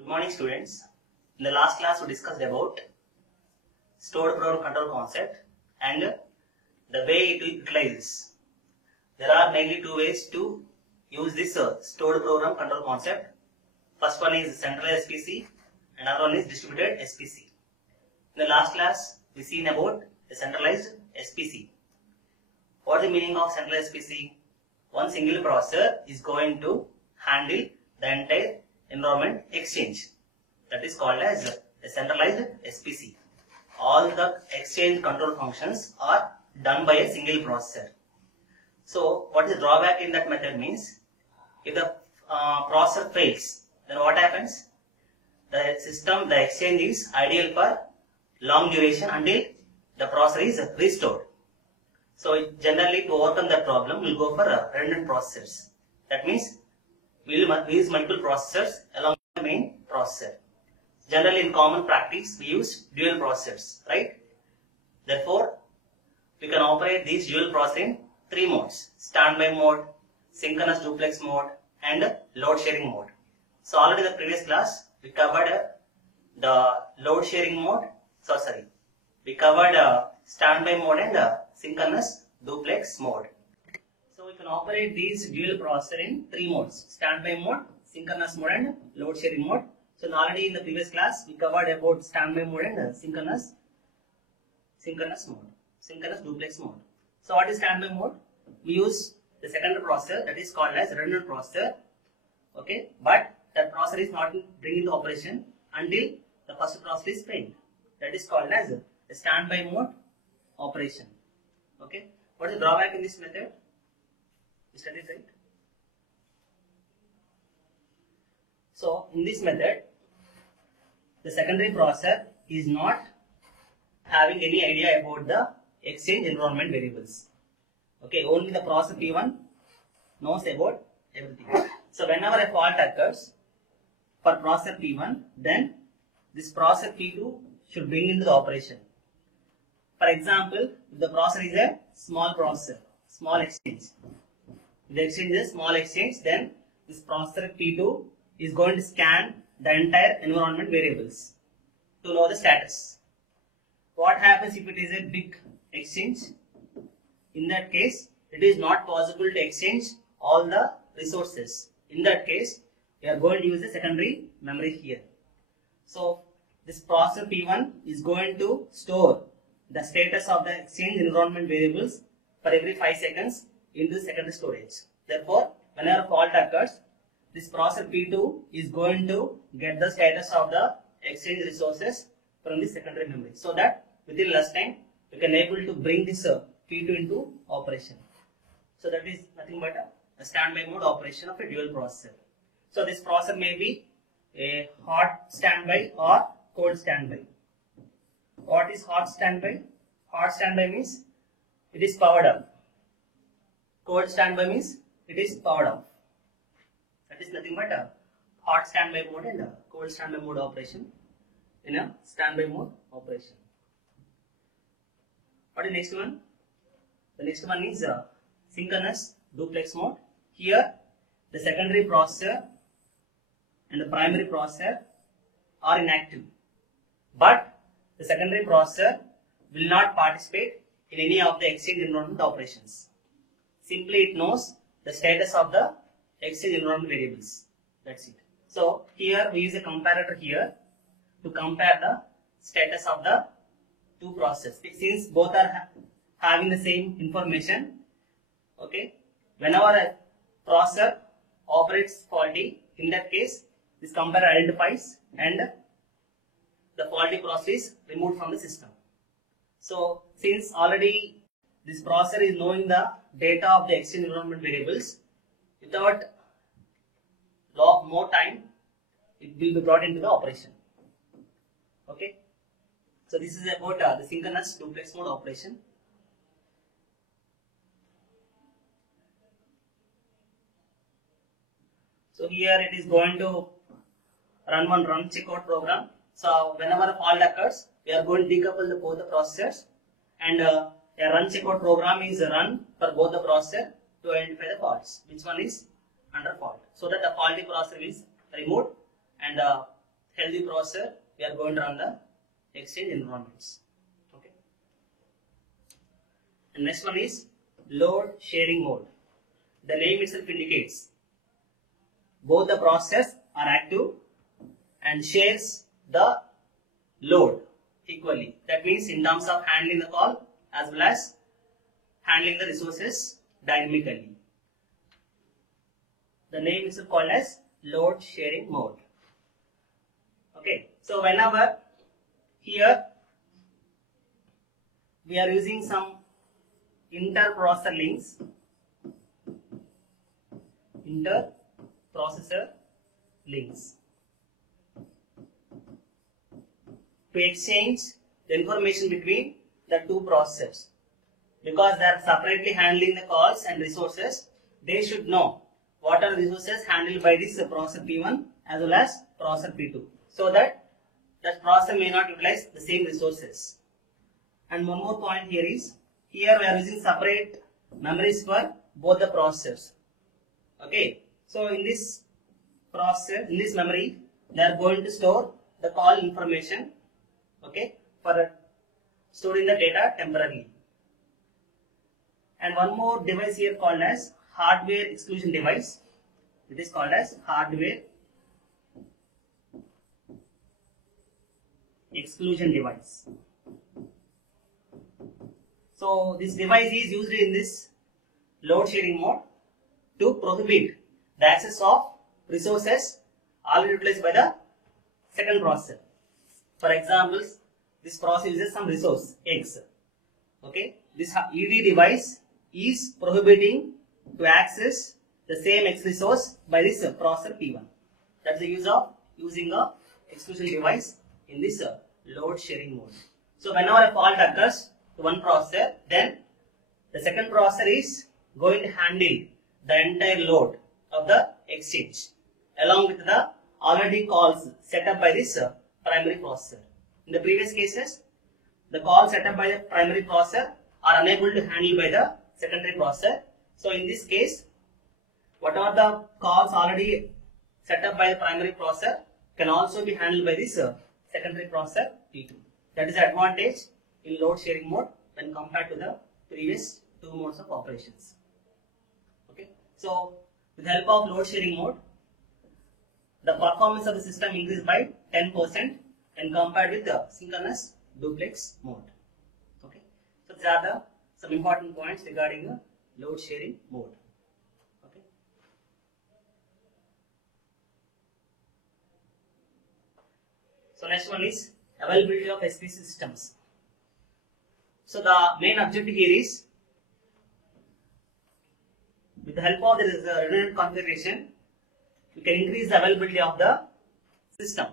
Good morning, students. In the last class, we discussed about stored program control concept and the way it utilizes. There are mainly two ways to use this stored program control concept. First one is centralized SPC and another one is distributed SPC. In the last class, we seen about the centralized SPC. What is the meaning of centralized SPC? One single processor is going to handle the entire environment exchange. That is called as a centralized SPC. All the exchange control functions are done by a single processor. So what is the drawback in that method means, if the processor fails, then what happens? The exchange is ideal for long duration until the processor is restored. So generally, to overcome that problem, we will go for redundant processors. That means we will use multiple processors along the main processor. Generally, in common practice, we use dual processors, right? Therefore, we can operate these dual processors in three modes: standby mode, synchronous duplex mode, and load sharing mode. So already in the previous class, we covered the load sharing mode. We covered standby mode and synchronous duplex mode. So we can operate these dual processor in three modes: standby mode, synchronous mode, and load sharing mode. So already in the previous class, we covered about standby mode and synchronous duplex mode. So what is standby mode? We use the secondary processor, that is called as redundant processor. Okay, but that processor is not bring into operation until the first processor is failed. That is called as a standby mode operation. Okay, what is the drawback in this method? You studied, right? So in this method, the secondary processor is not having any idea about the exchange environment variables. Okay, only the processor P1 knows about everything. So whenever a fault occurs for processor P1, then this processor P2 should bring into the operation. For example, if the processor is a small processor, small exchange. If the exchange is a small exchange, then this processor P2 is going to scan the entire environment variables to know the status. What happens if it is a big exchange? In that case, it is not possible to exchange all the resources. In that case, we are going to use the secondary memory here. So this processor P1 is going to store the status of the exchange environment variables for every 5 seconds into the secondary storage. Therefore, whenever a fault occurs, this processor P2 is going to get the status of the exchange resources from the secondary memory, so that within less time we can able to bring this P2 into operation. So that is nothing but a standby mode operation of a dual processor. So this processor may be a hot standby or cold standby. What is hot standby? Hot standby means it is powered up. Cold standby means it is powered off. That is nothing but a hot standby mode and a cold standby mode operation in a standby mode operation. What is the next one? The next one is synchronous duplex mode. Here, the secondary processor and the primary processor are inactive, but the secondary processor will not participate in any of the exchange environment operations. Simply it knows the status of the exchange environment variables. That's it. So here we use a comparator here to compare the status of the two processes. Since both are having the same information, okay, whenever a processor operates faulty, in that case this comparator identifies and the faulty process is removed from the system. So since already this processor is knowing the data of the exchange environment variables, without more time, it will be brought into the operation. Okay. So this is about the synchronous duplex mode operation. So here it is going to run one run checkout program. So whenever a fault occurs, we are going to decouple both the processors, and a run checkout program is run for both the processor to identify the faults, which one is under fault, so that the faulty processor is removed and healthy processor, we are going to run the exchange environments. Okay. And next one is load sharing mode. The name itself indicates both the process are active and shares the load equally. That means in terms of handling the call as well as handling the resources dynamically. The name is called as load sharing mode. Okay, so whenever here we are using some inter-processor links, to exchange the information between the two processors. Because they are separately handling the calls and resources, they should know what are the resources handled by this processor P1 as well as processor P2, so that that processor may not utilize the same resources. And one more point here is, here we are using separate memories for both the processors. Okay, so in this processor, in this memory, they are going to store the call information, okay, for storing the data temporarily. And one more device here called as hardware exclusion device. It is called as hardware exclusion device. So this device is used in this load sharing mode to prohibit the access of resources already utilized by the second processor. For example, this processor uses some resource X. Okay, this ED device is prohibiting to access the same X resource by this processor P1. That's the use of using a exclusion device in this load sharing mode. So whenever a fault occurs to one processor, then the second processor is going to handle the entire load of the exchange along with the already calls set up by this primary processor. In the previous cases, the calls set up by the primary processor are unable to handle by the secondary processor. So in this case, whatever the calls already set up by the primary processor can also be handled by this secondary processor P2. That is the advantage in load sharing mode when compared to the previous two modes of operations. Okay, so with the help of load sharing mode, the performance of the system increased by 10% when compared with the synchronous duplex mode. Okay, so these are some important points regarding the load sharing mode. Okay. So next one is availability of SPC systems. So the main objective here is, with the help of the redundant configuration, you can increase the availability of the system.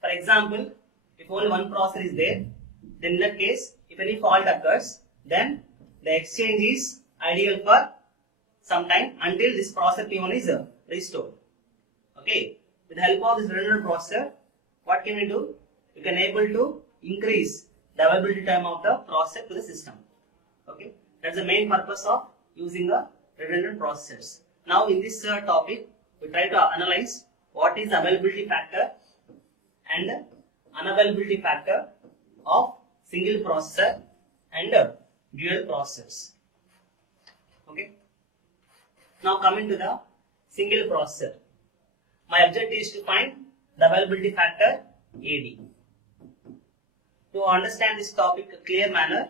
For example, if only one processor is there, then in that case, if any fault occurs, then the exchange is ideal for some time until this processor P1 is restored. Okay, with the help of this redundant processor, what can we do? We can able to increase the availability time of the processor to the system. Okay, that's the main purpose of using the redundant processors. Now in this topic, we try to analyze what is the availability factor and unavailability factor of single processor and dual processors. Okay. Now coming to the single processor, my objective is to find the availability factor AD. To understand this topic in a clear manner,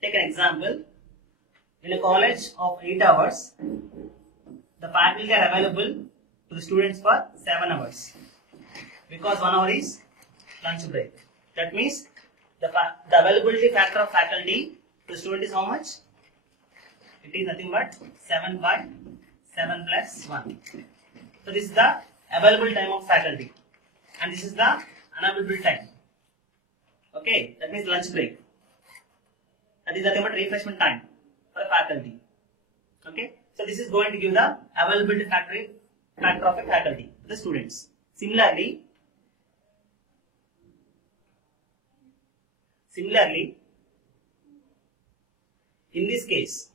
take an example. In a college of 8 hours, the faculty are available to the students for 7 hours because 1 hour is lunch break. That means the availability factor of faculty to the student is how much? It is nothing but 7 by 7 plus 1. So this is the available time of faculty and this is the unavailable time. Okay, that means lunch break. That is nothing but refreshment time for faculty. Okay, so this is going to give the availability factor of a faculty to the students. Similarly, in this case,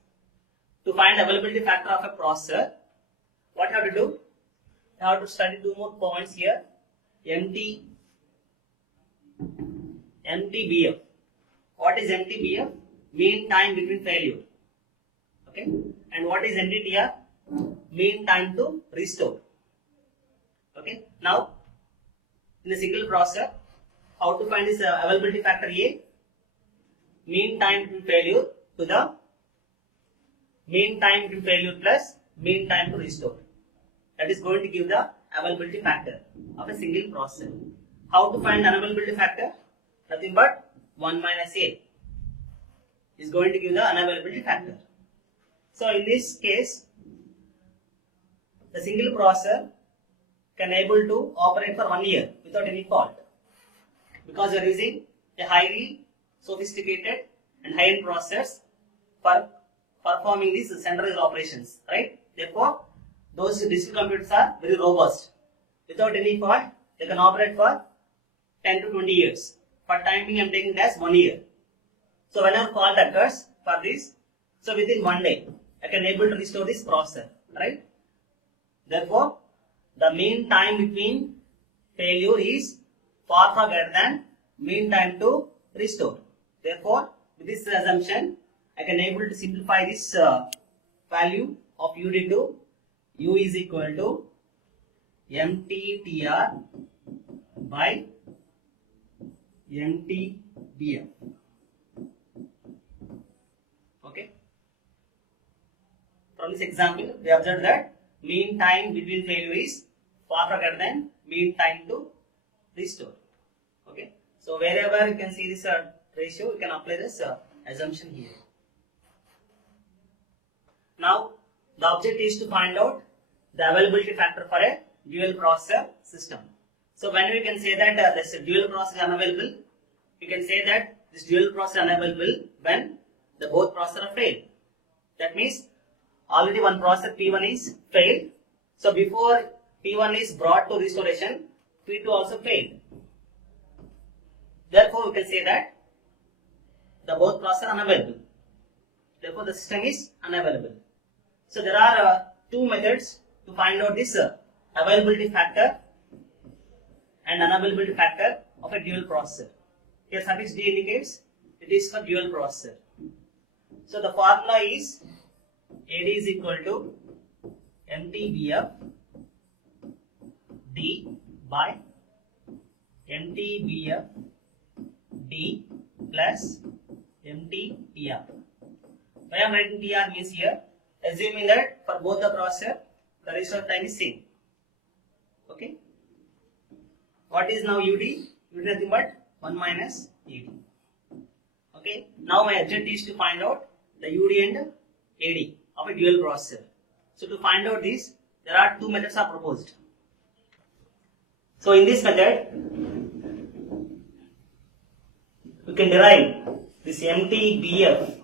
to find availability factor of a processor, what you have to do? You have to study two more points here. MT MTBF. What is MTBF? Mean time between failure. Okay. And what is MTTR? Mean time to restore. Okay. Now, in the single processor, how to find this availability factor A? Mean time between failure to the mean time between failure plus mean time to restore. That is going to give the availability factor of a single processor. How to find unavailability factor? Nothing but 1 minus A is going to give the unavailability factor. So in this case, the single processor can able to operate for 1 year without any fault, because you are using a highly sophisticated and high-end processors for performing these centralized operations, right? Therefore, those digital computers are very robust. Without any fault, they can operate for 10 to 20 years. For timing, I am taking it as 1 year. So whenever fault occurs for this, so within 1 day, I can able to restore this processor, right? Therefore, the mean time between failure is far greater than mean time to restore. Therefore, with this assumption, I can able to simplify this value of UD to U is equal to MTTR by MTBF. Okay. From this example, we observed that mean time between failure is far greater than mean time to restore. Okay. So wherever you can see this ratio, you can apply this assumption here. Now, the object is to find out the availability factor for a dual processor system. So when we can say that this dual processor is unavailable, we can say that this dual processor is unavailable when the both processors are failed. That means already one processor P1 is failed. So before P1 is brought to restoration, P2 also failed. Therefore, we can say that the both processors are unavailable. Therefore, the system is unavailable. So there are two methods to find out this availability factor and unavailability factor of a dual processor. Here suffix D indicates it is for dual processor. So the formula is AD is equal to MTBF D by MTBF D plus MTTR. Why I am writing TR means here, assuming that for both the processor, the restore time is same. Okay. What is now UD? UD nothing but 1 minus AD. Okay. Now my objective is to find out the UD and AD of a dual processor. So to find out this, there are two methods are proposed. So in this method, we can derive this MTBF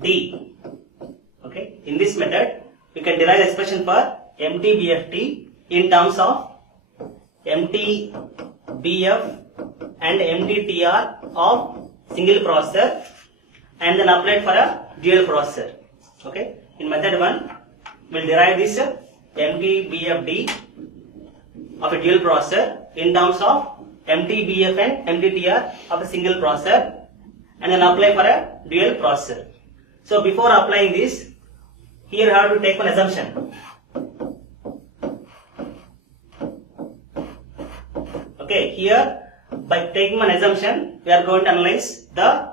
D. Okay. In this method, we can derive the expression for MTBFT in terms of MTBF and MTTR of single processor and then apply it for a dual processor. Okay. In method 1, we will derive this MTBFD of a dual processor in terms of MTBF and MTTR of a single processor and then apply for a dual processor. So before applying this, here I have to take one assumption. Okay, here by taking one assumption, we are going to analyze the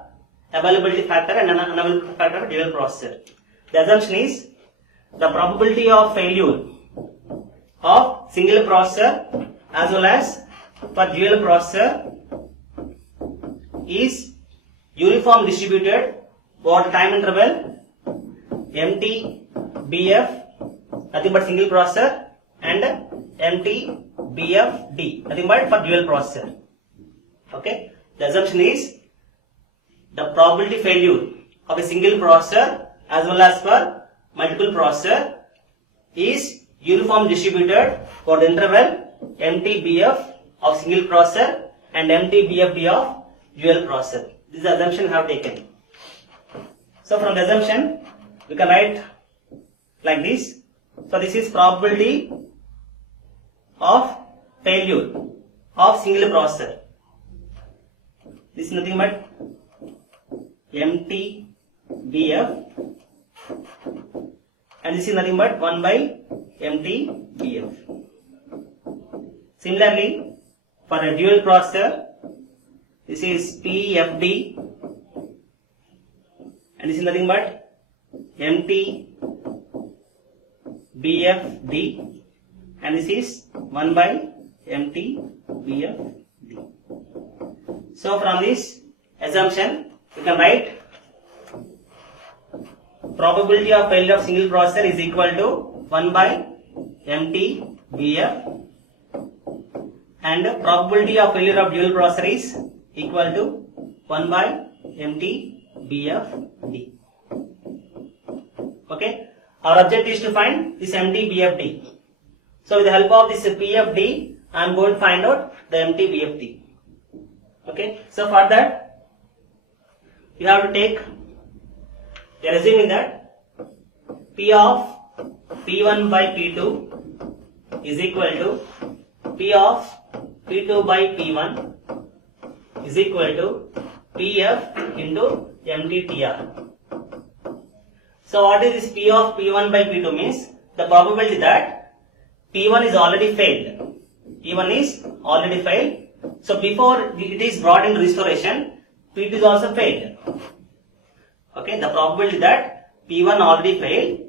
availability factor and unavailability factor of a dual processor. The assumption is the probability of failure of single processor as well as for dual processor is uniform distributed over time interval MTBF nothing but single processor and MTBFD nothing but for dual processor. Okay, the assumption is the probability failure of a single processor as well as for multiple processor is uniform distributed for the interval MTBF of single processor and MTBFD of dual processor. This is the assumption we have taken. So from the assumption, we can write like this. So this is probability of failure of single processor. This is nothing but MTBF, and this is nothing but 1 by MTBF. Similarly, for a dual processor, this is PFD, and this is nothing but MTBFD, and this is 1 by MTBFD. So from this assumption, you can write probability of failure of single processor is equal to 1 by MTBF, and probability of failure of dual processor is equal to 1 by MTBFD. Okay, our objective is to find this MTBFD. So with the help of this PFD, I am going to find out the MTBFD. Okay, so for that, you have to take, we are assuming that P of P1 by P2 is equal to P of P2 by P1 is equal to PF into MTTR. So what is this P of P1 by P2 means? The probability that P1 is already failed. P1 is already failed. So before it is brought into restoration, P2 is also failed. Okay, the probability that P1 already failed,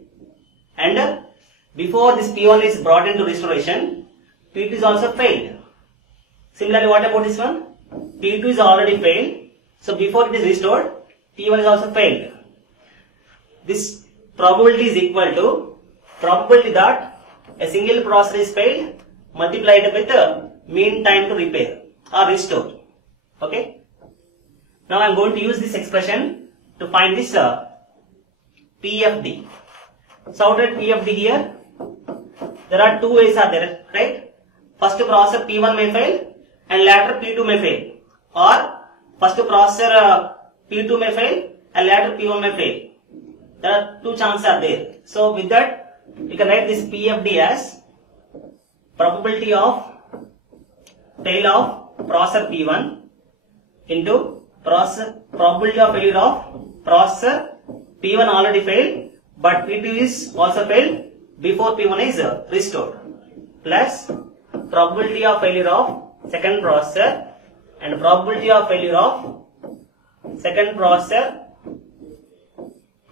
and before this P1 is brought into restoration, P2 is also failed. Similarly, what about this one? P2 is already failed. So before it is restored, P1 is also failed. This probability is equal to probability that a single processor is failed multiplied with the mean time to repair or restore. Okay. Now I am going to use this expression to find this PFD. So how to write PFD here? There are two ways are there, right? First processor P1 may fail and later P2 may fail, or first processor P2 may fail and later P1 may fail. There are two chances are there. So with that, you can write this PFD as probability of fail of processor P1 into probability of failure of processor P1 already failed, but P2 is also failed before P1 is restored, plus probability of failure of second processor and probability of failure of second processor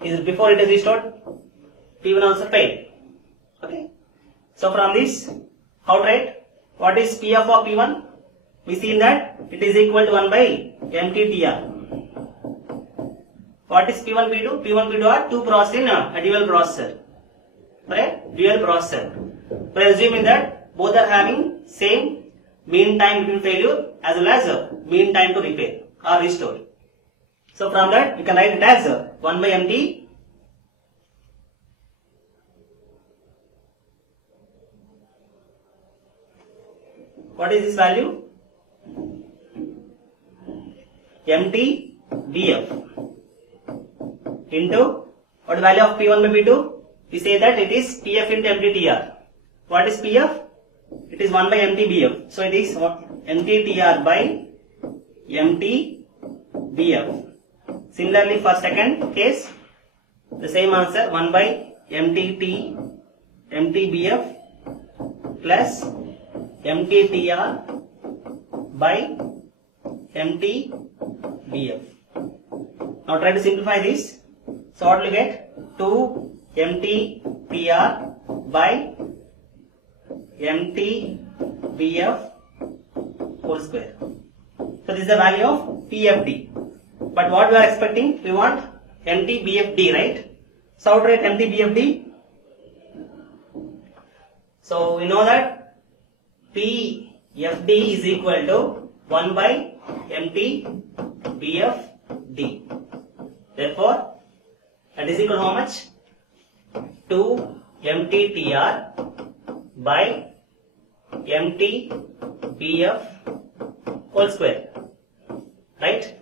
is before it is restored, P1 also failed. Okay. So from this, how to write? What is PF of P1? We see that it is equal to 1 by MTTR. What is P1, P2? P1, P2 are two processors in a dual processor. Right? Dual processor. We are assuming that both are having same mean time between failure as well as mean time to repair or restore. So from that, we can write it as 1 by MT. What is this value? MTBF into what value of P1 by P2? We say that it is PF into MTTR. What is PF? It is 1 by MTBF. So it is what? MTTR by MTBF. Similarly, for second case, the same answer, 1 by MTBF plus MTTR by MTBF. Now try to simplify this. So what will you get? 2 MTTR by MTBF whole square. So this is the value of PFD. But what we are expecting? We want MTBFD, right? So how to write MTBFD? So we know that PFD is equal to 1 by MTBFD. Therefore, that is equal to how much? 2 MTTR by MTBF whole square. Right?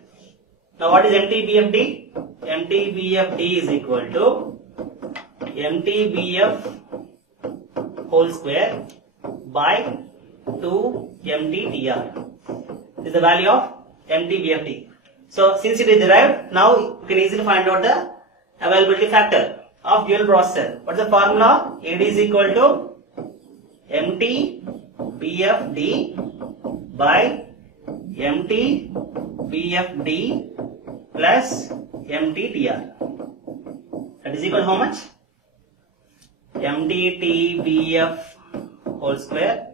Now what is MTBFD? MTBFD is equal to MTBF whole square by 2 MTTR. This is the value of MT BFD. So since it is derived, now you can easily find out the availability factor of dual processor. What is the formula? AD is equal to MT BFD by MT BFD plus MTTR. That is equal to how much? MTTBF whole square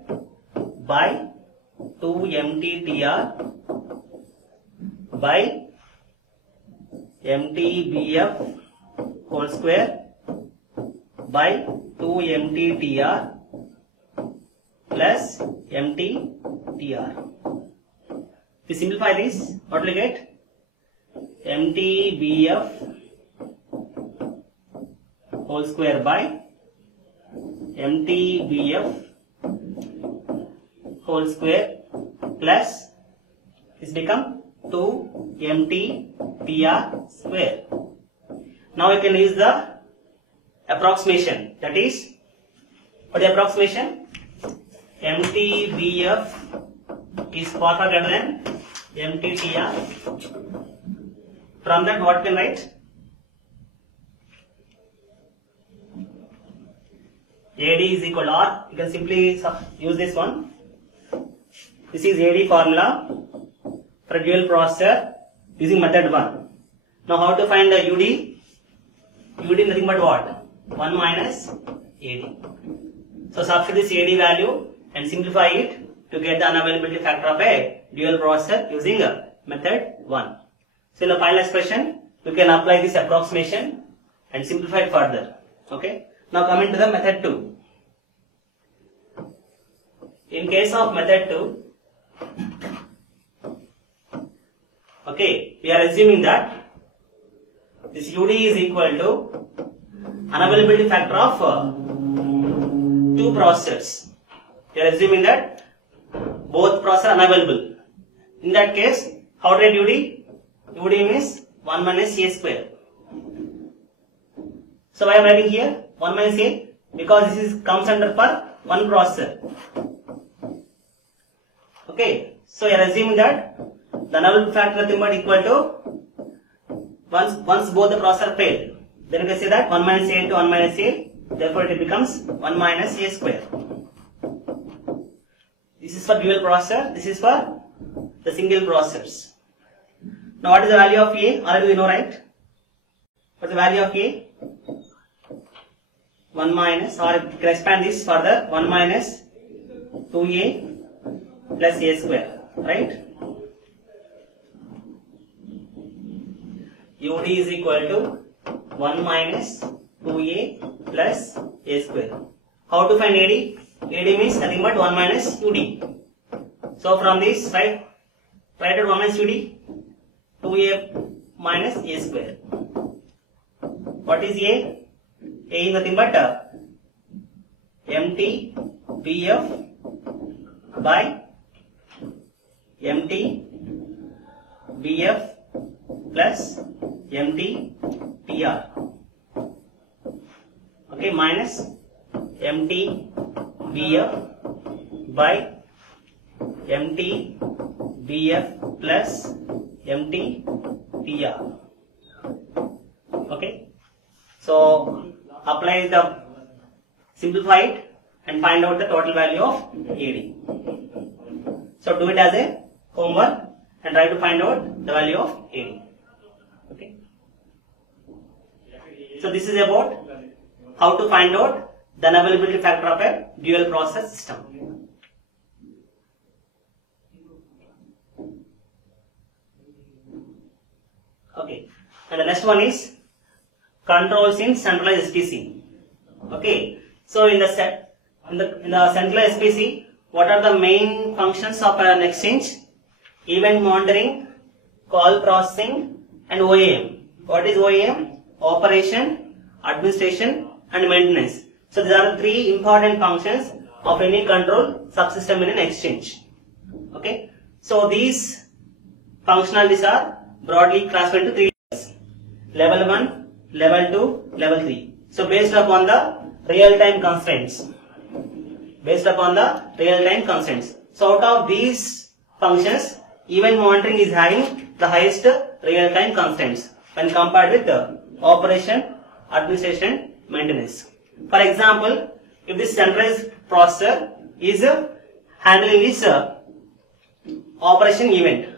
by 2 MTTR by MTBF whole square by 2 MTTR plus MTTR. If we simplify this, what will you get? MTBF whole square by MTBF whole square plus this become 2 MTTR square. Now we can use the approximation, that is, what is the approximation? MTBF is far greater than MTTR. From that what can write? AD is equal to R. You can simply use this one. This is AD formula for dual processor using method 1. Now how to find the UD? UD is nothing but what? 1 minus AD. So substitute this AD value and simplify it to get the unavailability factor of a dual processor using method 1. So in the final expression, you can apply this approximation and simplify it further. Okay. Now coming to the method 2. In case of method 2, okay, we are assuming that this UD is equal to unavailability factor of 2 processors. We are assuming that both processors are unavailable. In that case, how to write UD? UD means 1 minus A square. So why I am writing here 1 minus A? Because this is comes under for one processor. Okay, so you are assuming that the unavailability factor nothing but equal to once both the processor failed, then you can say that 1 minus A into 1 minus A, therefore it becomes 1 minus A square. This is for dual processor, this is for the single processors. Now what is the value of A? Already we know, right? What is the value of A? 1 minus, or you can expand this further, 1 minus 2A plus A square, right? UD is equal to 1 minus 2A plus A square. How to find AD? AD means nothing but 1 minus UD. So from this, write it 1 minus UD, 2A minus A square. What is A? A is nothing but MT BF by MT BF plus MT TR. Okay, minus MT BF by MT BF plus MT TR. Okay, so apply the simplify it and find out the total value of AD. So do it as a homework and try to find out the value of AD. Okay. So this is about how to find out the unavailability factor of a dual process system. Okay. And the next one is controls in centralized SPC. Okay. So in the centralized SPC, what are the main functions of an exchange? Event monitoring, call processing, and OAM. What is OAM? Operation, administration, and maintenance. So these are the 3 important functions of any control subsystem in an exchange. Okay. So these functionalities are broadly classified into 3 levels: level 1, level 2, level 3. So based upon the real-time constraints. So out of these functions, event monitoring is having the highest real-time constraints when compared with the operation, administration, maintenance. For example, if this centralized processor is handling this operation event,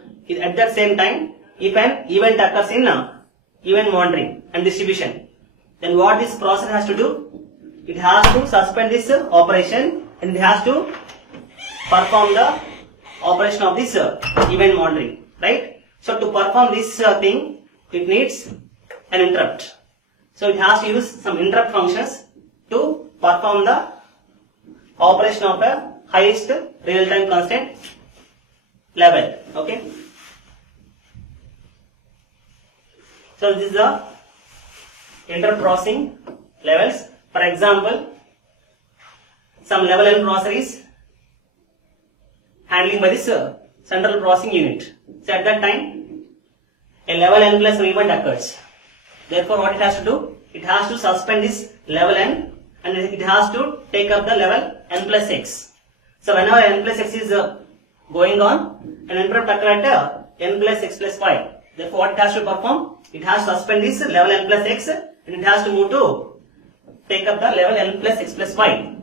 at that same time, if an event occurs in event monitoring and distribution, then what this processor has to do? It has to suspend this operation and it has to perform the operation of this event monitoring, right? So to perform this thing, it needs an interrupt. So it has to use some interrupt functions to perform the operation of a highest real-time constraint level. Okay. So this is the interrupt processing levels. For example, some level N processor is handling by this central processing unit. So at that time, a level N plus event occurs. Therefore, what it has to do? It has to suspend this level N and it has to take up the level N plus X. So whenever N plus X is going on, an interrupt occurs at N plus X plus 5. Therefore, what it has to perform? It has to suspend this level N plus X and it has to move to take up the level N plus X plus 5.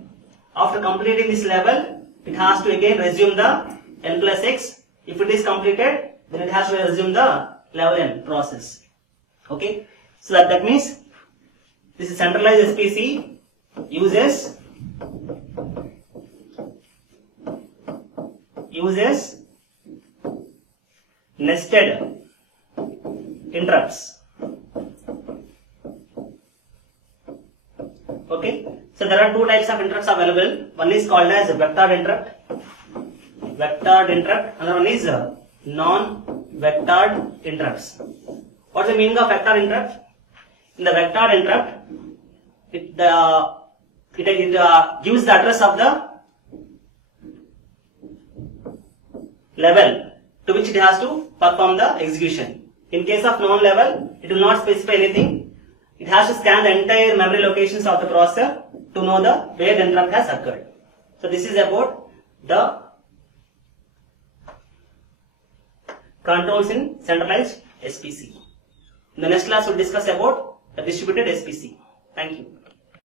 After completing this level, it has to again resume the N plus X. If it is completed, then it has to resume the level N process. Okay. So that means this is centralized SPC uses nested interrupts. Okay. So there are two types of interrupts available. One is called as vectored interrupt. Another one is non-vectored interrupts. What is the meaning of vectored interrupt? In the vectored interrupt, it gives the address of the level to which it has to perform the execution. In case of non-level, it will not specify anything. It has to scan the entire memory locations of the processor to know where the interrupt has occurred. So this is about the controls in centralized SPC. In the next class, we will discuss about the distributed SPC. Thank you.